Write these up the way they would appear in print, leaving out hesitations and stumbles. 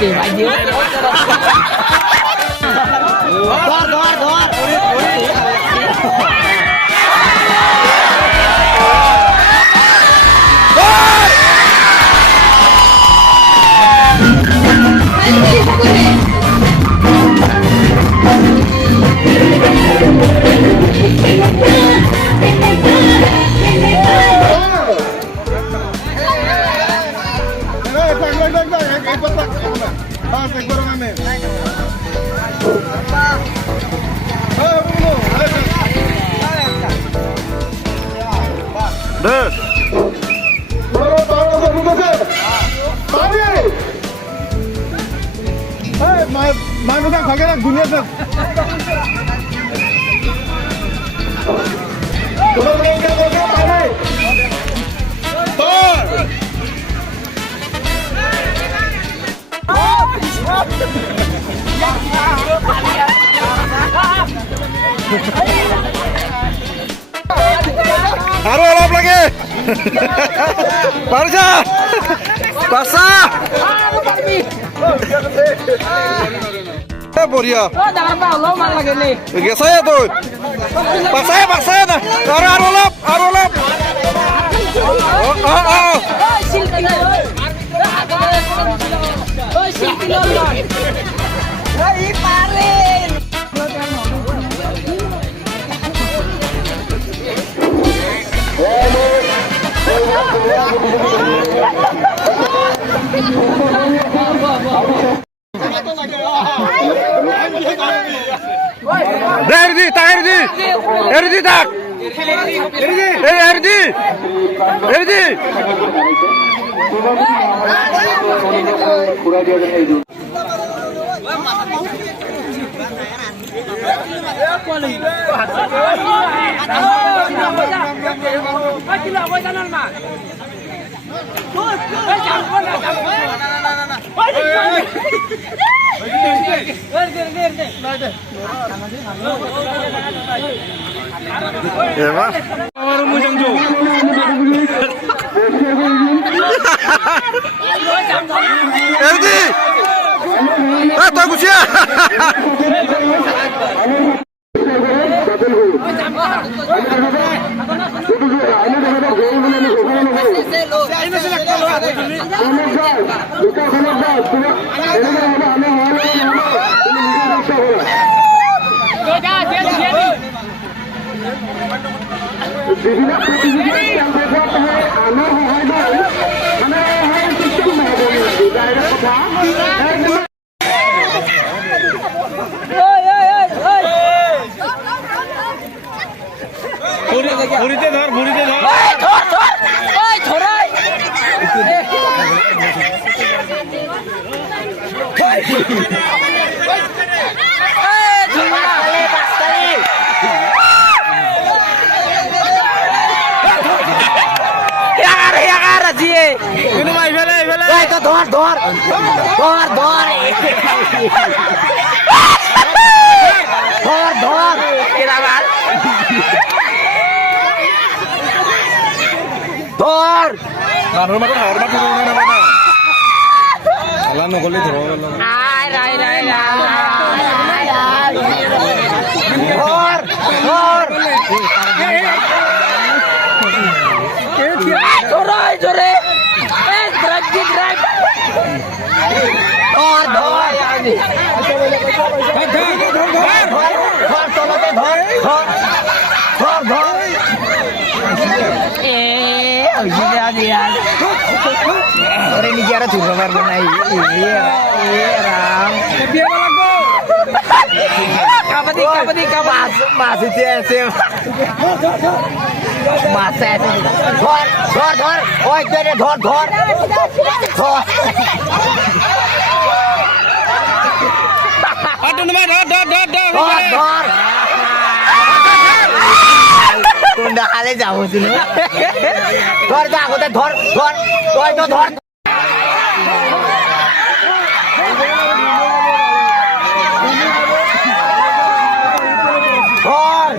để bài dưới ধর মানুষ থাকে না দুনিয়াতে আরো অলপ লাগে পারছা পাসা বঢ়িয়া গেছাই তুই পাছাই না আৰু অলপ Erdi tak Erdi ya Pak orang mujang jo Erdi tak kucia ভুড়িতে ধর hormat alah nongol itu Orang ini cara juga warna ini kapan masih CSM masih ধর ওই ধর Tunda kali jauh sini. Dhor aku teh dhor. Oi to dhor. Dhor.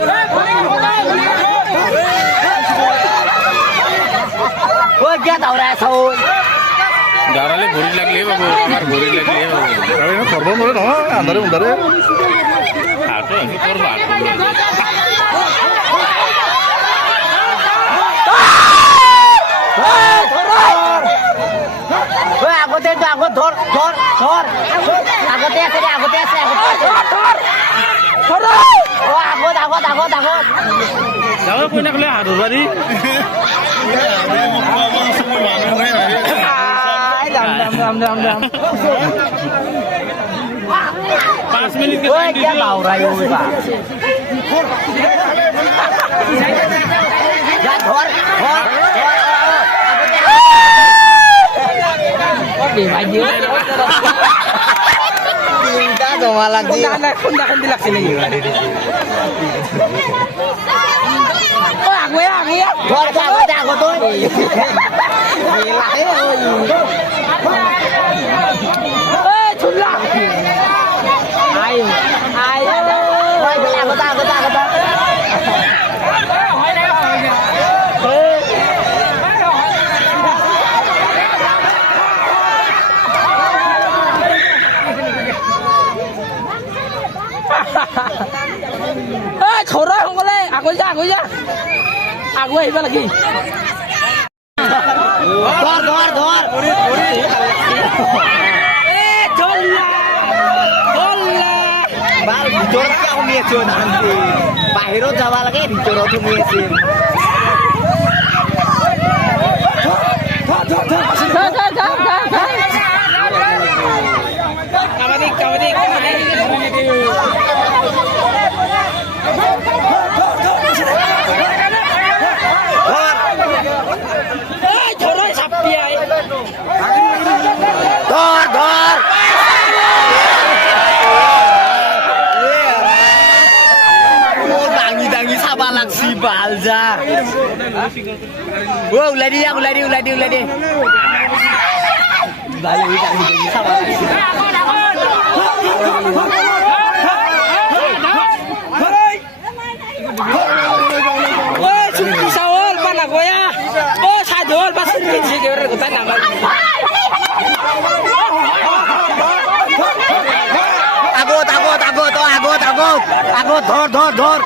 Oi kya tau ra soi. দাঁড়ালে ভরি লাগলে বাবু আমার ভরি লাগলে বাবু করবো নয় নহয় আন্ধারে উন্ধারে হাঁটো একটু করবা আগতে আগত ধর ধর ধর আগতে আছে রে আগতে আছে আগত আগত আগত আগত যাও কই না কলে হাত ধরবারি দাম 5 মিনিট के ওই কে বাউরাই ওই বা যা ধর ধর ওকে ভাই দিও চিন্তা জমা লাগছে না কোনটা কোনটি লাগছে নাকি ও আগে আগে ধর আগতে আগত লাগে ওই এই ছুলা আয় আয় ওই আগত আগত আগত খৰা সকলে আগৈ যা আগৈ আহিব লাগি ধৰ ধৰ ধৰ ভিতৰত কিয় শুনি আছো বাহিৰত যাব লাগে ভিতৰত শুনি আছে কাবাডী কাবাডী ধর ধর দাঙি দাঙি চাবা লাগছি বাল যা ও ওলাই দি ওলাই দি ওলাই দি ওলাই দি দাঙি দাঙি চাবা লাগছি চাউল বা নাগয়া ও চাউল বা চিনি গোটাই নামাৰ আগত আগত আগত আগত আগত আগত ধর ধর ধর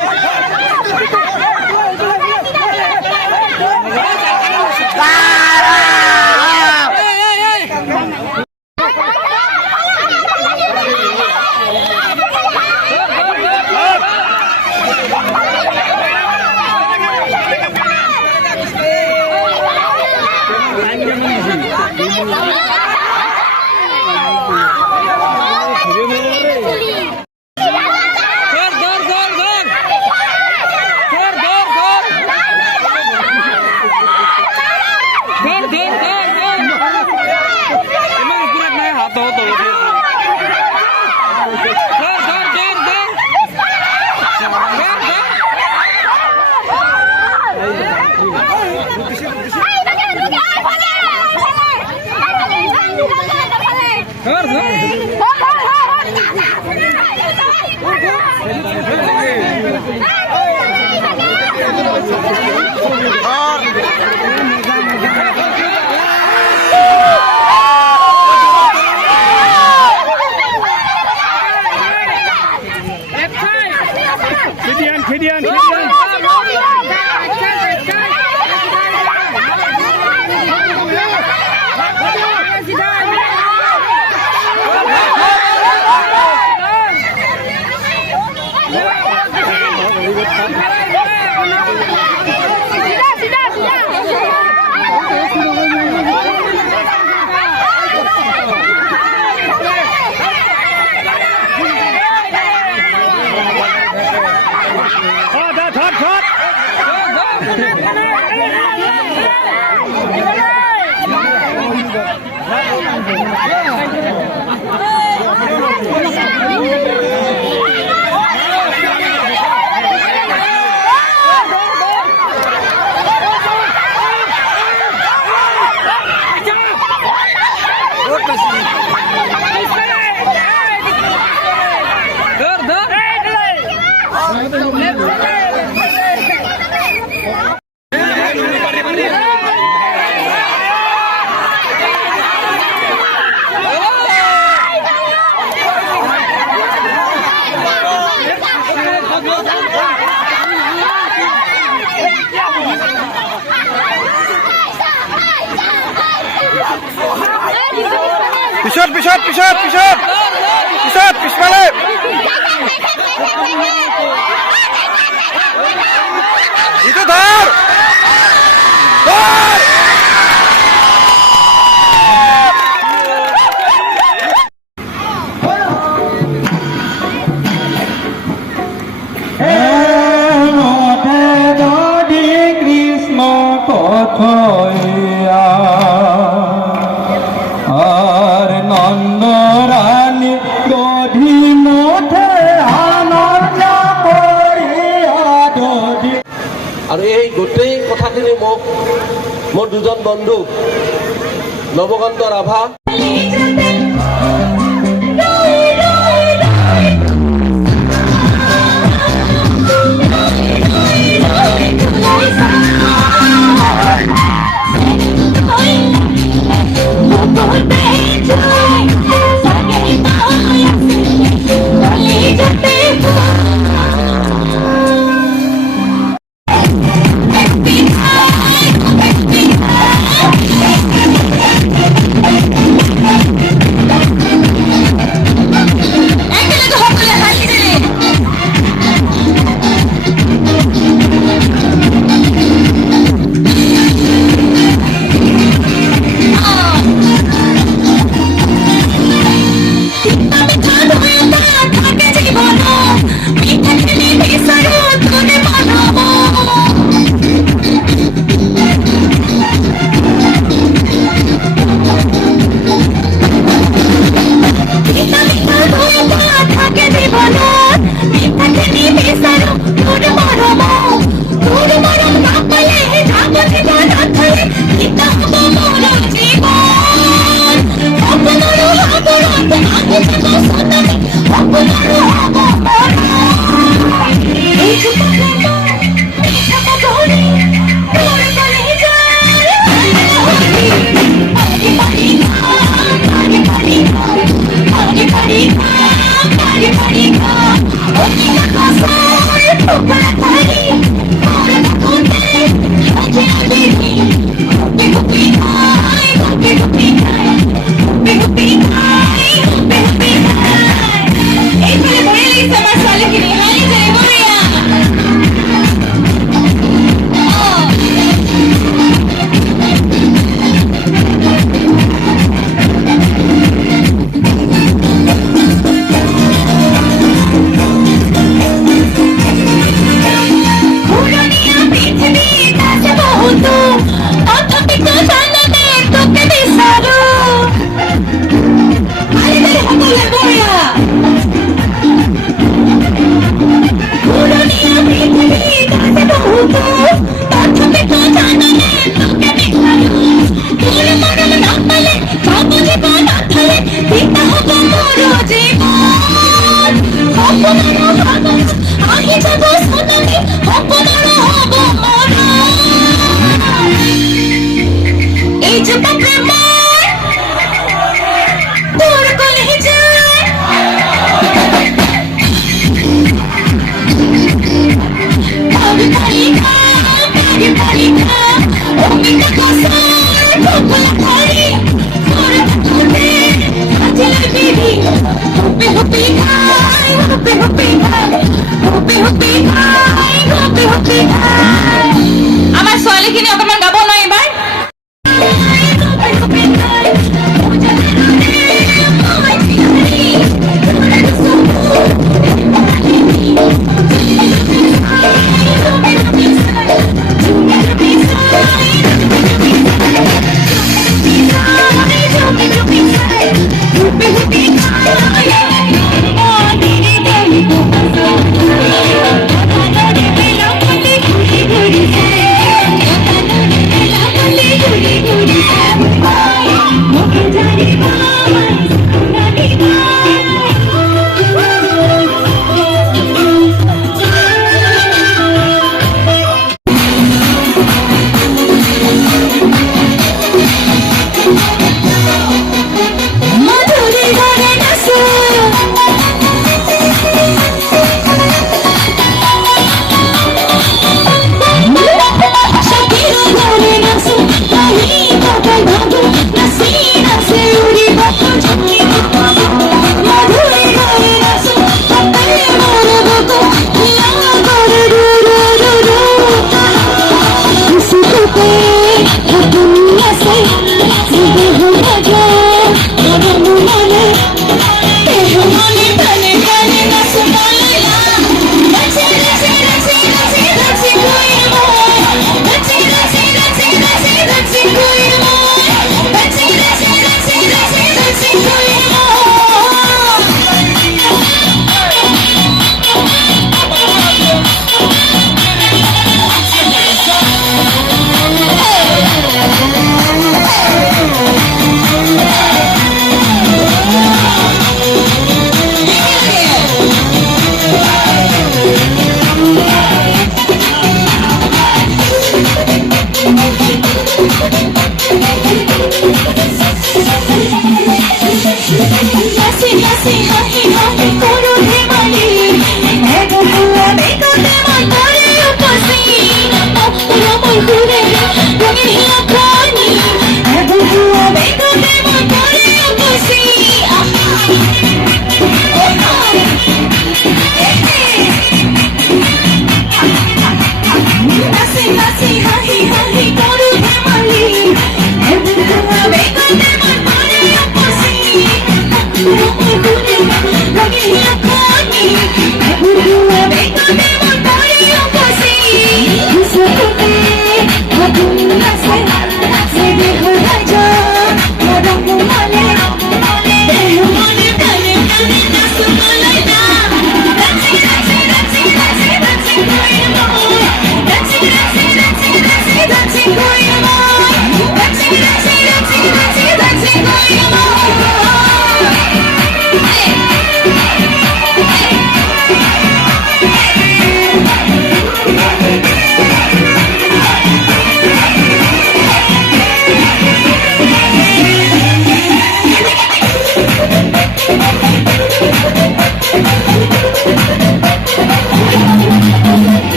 খেদিয়ান পিছফালে ইটো ধৰ আর নন্দরানী দধি মুঠে আনন্দ আৰু এই গোটেই কথাখিনি মোক মোৰ দুজন বন্ধু নৱকান্ত ৰাভা আমার ছোৱালীখিনি অকমান গাব নাই এবাৰ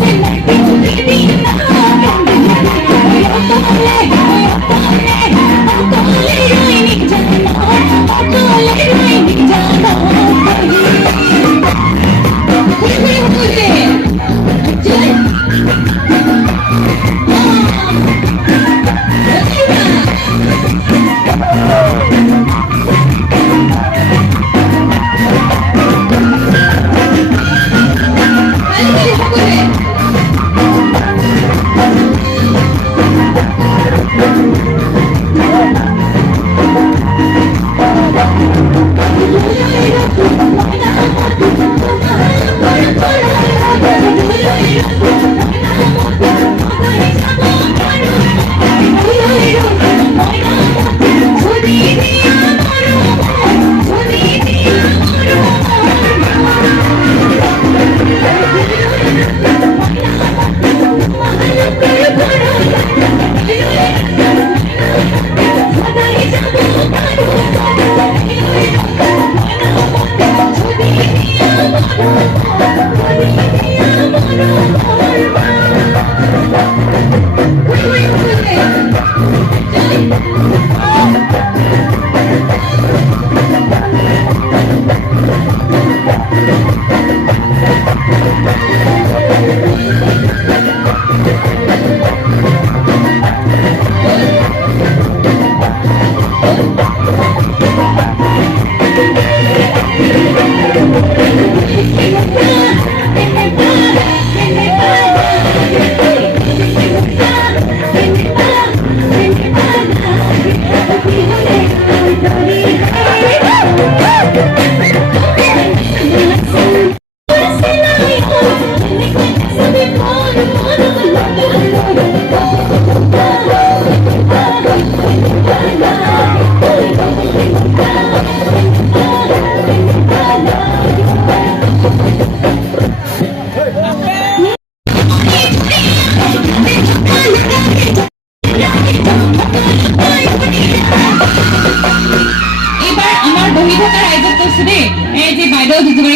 Say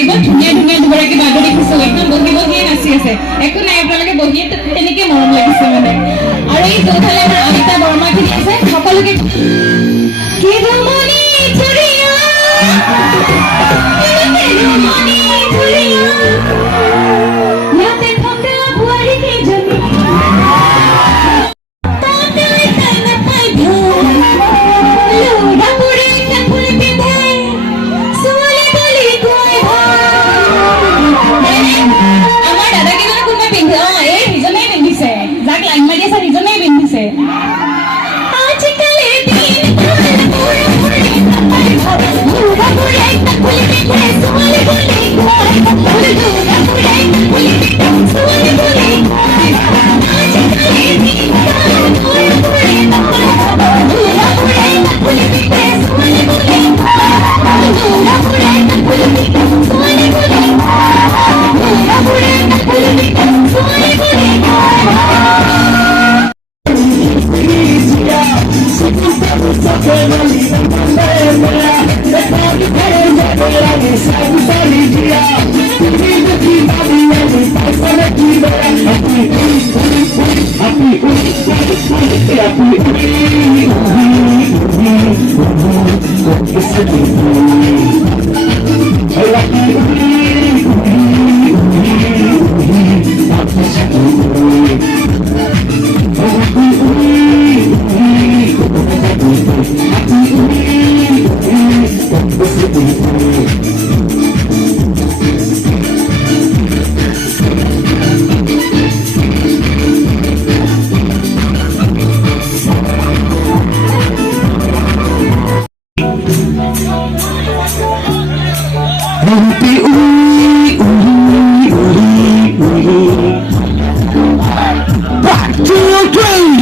লাগিব ধুনীয়া ধুনীয়া দুগৰাকী বাইদেউ দেখিছো একদম বহি বহিয়ে নাচি আছে একো নাই আপোনালোকে বহিয়ে তেনেকে মৰম লাগিছে মানে আৰু এই দুফালে আমাৰ আইতা বৰমাখিনি আছে সকলোকে কি ৰমণী ধুৰিয়া ৰমণী ধুৰিয়া ইয়াতে থকা বোৱাৰী কেইজনী Happy